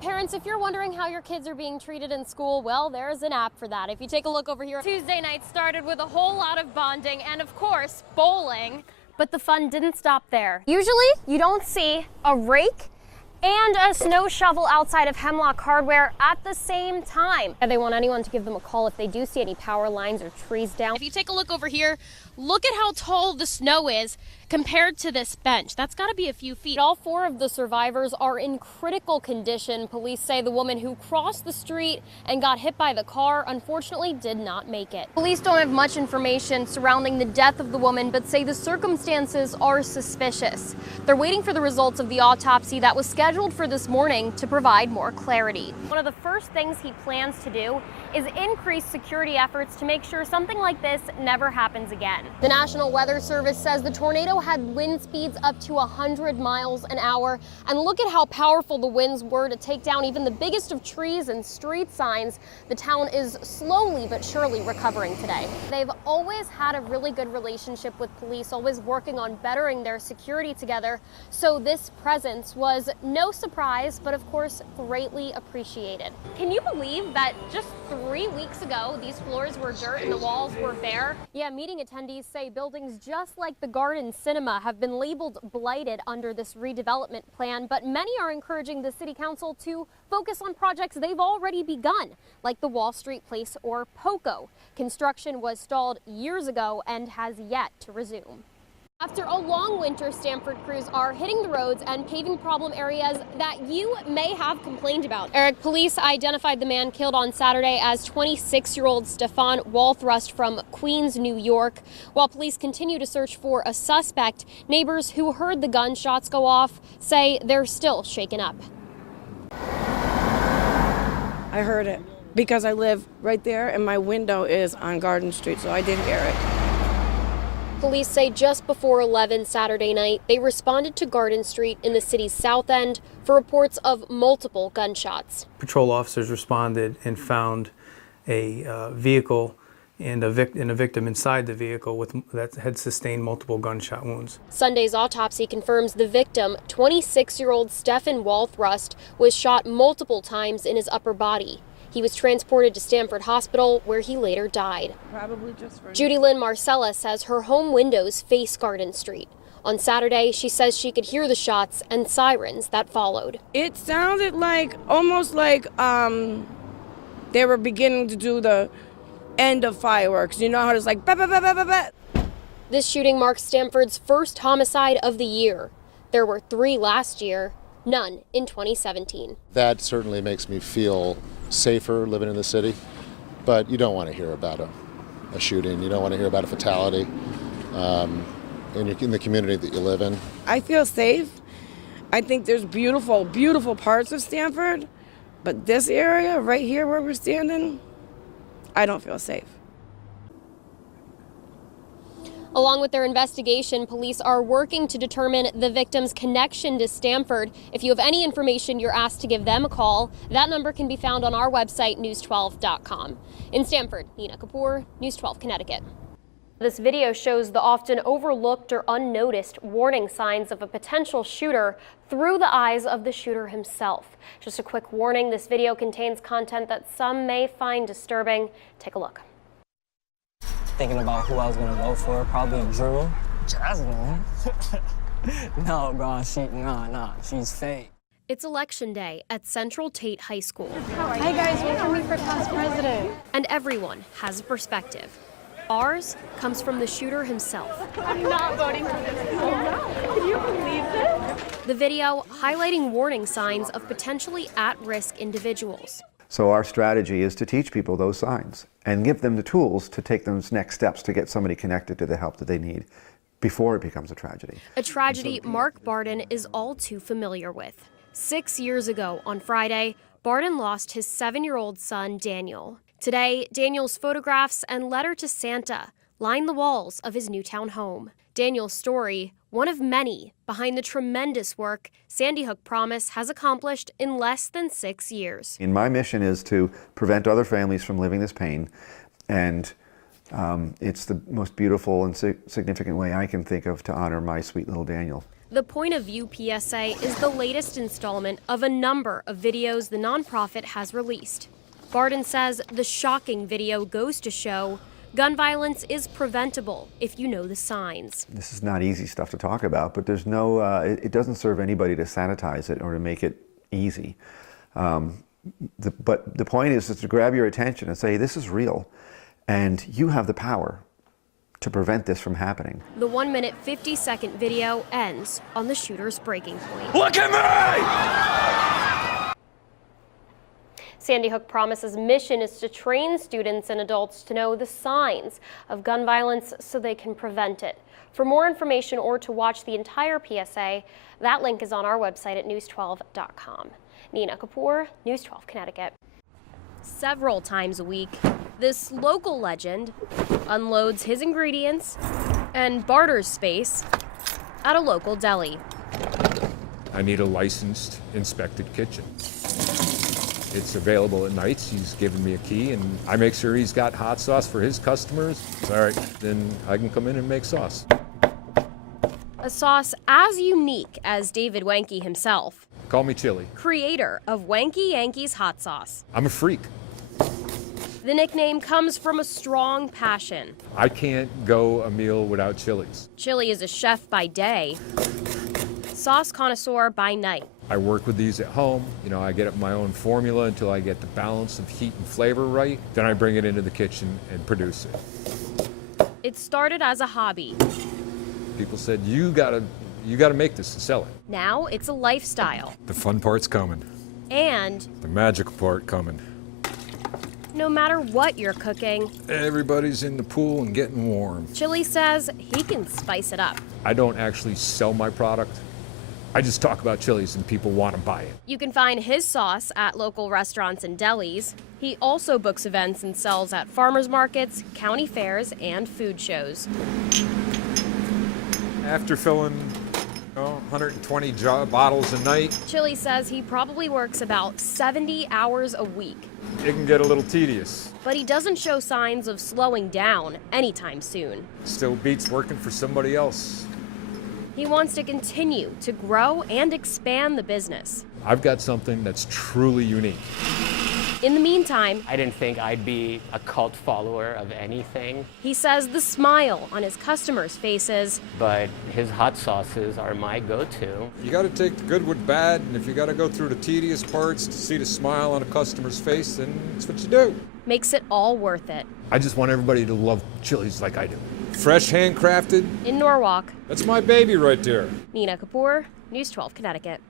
Parents, if you're wondering how your kids are being treated in school, well, there's an app for that. If you take a look over here, Tuesday night started with a whole lot of bonding and, of course, bowling. But the fun didn't stop there. Usually, you don't see a rake and a snow shovel outside of Hemlock Hardware at the same time. And they want anyone to give them a call if they do see any power lines or trees down. If you take a look over here, look at how tall the snow is compared to this bench. That's got to be a few feet. All 4 of the survivors are in critical condition. Police say the woman who crossed the street and got hit by the car unfortunately did not make it. Police don't have much information surrounding the death of the woman, but say the circumstances are suspicious. They're waiting for the results of the autopsy that was scheduled for this morning to provide more clarity. One of the first things he plans to do is increase security efforts to make sure something like this never happens again. The National Weather Service says the tornado had wind speeds up to 100 miles an hour. And look at how powerful the winds were to take down even the biggest of trees and street signs. The town is slowly but surely recovering today. They've always had a really good relationship with police, always working on bettering their security together. So this presence was no surprise, but of course greatly appreciated. Can you believe that just 3 weeks ago, these floors were dirt and the walls were bare? Yeah, meeting attendees say buildings just like the Garden Cinema have been labeled blighted under this redevelopment plan, but many are encouraging the City Council to focus on projects they've already begun, like the Wall Street Place or POCO. Construction was stalled years ago and has yet to resume. After a long winter, Stamford crews are hitting the roads and paving problem areas that you may have complained about. Eric, police identified the man killed on Saturday as 26-year-old Stefan Walthrust from Queens, New York. While police continue to search for a suspect, neighbors who heard the gunshots go off say they're still shaken up. I heard it because I live right there and my window is on Garden Street, so I did hear it. Police say just before 11 Saturday night, they responded to Garden Street in the city's south end for reports of multiple gunshots. Patrol officers responded and found a vehicle and a victim inside the vehicle that had sustained multiple gunshot wounds. Sunday's autopsy confirms the victim, 26-year-old Stefan Walthrust, was shot multiple times in his upper body. He was transported to Stamford Hospital, where he later died. Probably just for Judy Lynn Marcella says her home windows face Garden Street. On Saturday, she says she could hear the shots and sirens that followed. It sounded like, almost like they were beginning to do the end of fireworks. You know how it's like, bah, bah, bah, bah, bah, bah. This shooting marks Stamford's first homicide of the year. There were 3 last year, none in 2017. That certainly makes me feel safer living in the city, but you don't want to hear about a shooting. You don't want to hear about a fatality in the community that you live in. I feel safe. I think there's beautiful, beautiful parts of Stamford, but this area right here where we're standing, I don't feel safe. Along with their investigation, police are working to determine the victim's connection to Stamford. If you have any information, you're asked to give them a call. That number can be found on our website, news12.com. In Stamford, Nina Kapur, News 12 Connecticut. This video shows the often overlooked or unnoticed warning signs of a potential shooter through the eyes of the shooter himself. Just a quick warning, this video contains content that some may find disturbing. Take a look. Thinking about who I was gonna go for, probably Drew. Jasmine? No, bro, she's fake. It's election day at Central Tate High School. Hi guys, vote for me for class president. And everyone has a perspective. Ours comes from the shooter himself. I'm not voting for this. Oh no, can you believe this? The video highlighting warning signs of potentially at-risk individuals. So our strategy is to teach people those signs and give them the tools to take those next steps to get somebody connected to the help that they need before it becomes a tragedy. A tragedy Mark Barden is all too familiar with. 6 years ago on Friday, Barden lost his 7-year-old son, Daniel. Today, Daniel's photographs and letter to Santa line the walls of his Newtown home. Daniel's story, one of many behind the tremendous work Sandy Hook Promise has accomplished in less than 6 years. And my mission is to prevent other families from living this pain, and it's the most beautiful and significant way I can think of to honor my sweet little Daniel. The Point of View PSA is the latest installment of a number of videos the nonprofit has released. Barden says the shocking video goes to show gun violence is preventable if you know the signs. This is not easy stuff to talk about, but there's no, it doesn't serve anybody to sanitize it or to make it easy. But the point is to grab your attention and say, this is real, and you have the power to prevent this from happening. The 1-minute, 50-second video ends on the shooter's breaking point. Look at me! Sandy Hook Promise's mission is to train students and adults to know the signs of gun violence so they can prevent it. For more information or to watch the entire PSA, that link is on our website at news12.com. Nina Kapur, News 12 Connecticut. Several times a week, this local legend unloads his ingredients and barters space at a local deli. I need a licensed, inspected kitchen. It's available at nights. He's given me a key, and I make sure he's got hot sauce for his customers. All right, then I can come in and make sauce. A sauce as unique as David Wanke himself. Call me Chili. Creator of Wanky Yankees hot sauce. I'm a freak. The nickname comes from a strong passion. I can't go a meal without Chili's. Chili is a chef by day, sauce connoisseur by night. I work with these at home. You know, I get up my own formula until I get the balance of heat and flavor right. Then I bring it into the kitchen and produce it. It started as a hobby. People said, you gotta make this and sell it. Now it's a lifestyle. The fun part's coming. And The magical part coming. no matter what you're cooking, Everybody's in the pool and getting warm. Chili says he can spice it up. I don't actually sell my product. I just talk about Chili's and people want to buy it. You can find his sauce at local restaurants and delis. He also books events and sells at farmers markets, county fairs, and food shows. After filling 120 bottles a night, Chili says he probably works about 70 hours a week, it can get a little tedious. but he doesn't show signs of slowing down anytime soon. Still beats working for somebody else. He wants to continue to grow and expand the business. I've got something that's truly unique. In the meantime, I didn't think I'd be a cult follower of anything, he says the smile on his customers' faces but his hot sauces are my go-to. You got to take the good with bad, and if you got to go through the tedious parts to see the smile on a customer's face, then it's what you do. makes it all worth it. I just want everybody to love Chili's like I do. Fresh, handcrafted. In Norwalk, That's my baby right there. Nina Kapur, News 12 Connecticut.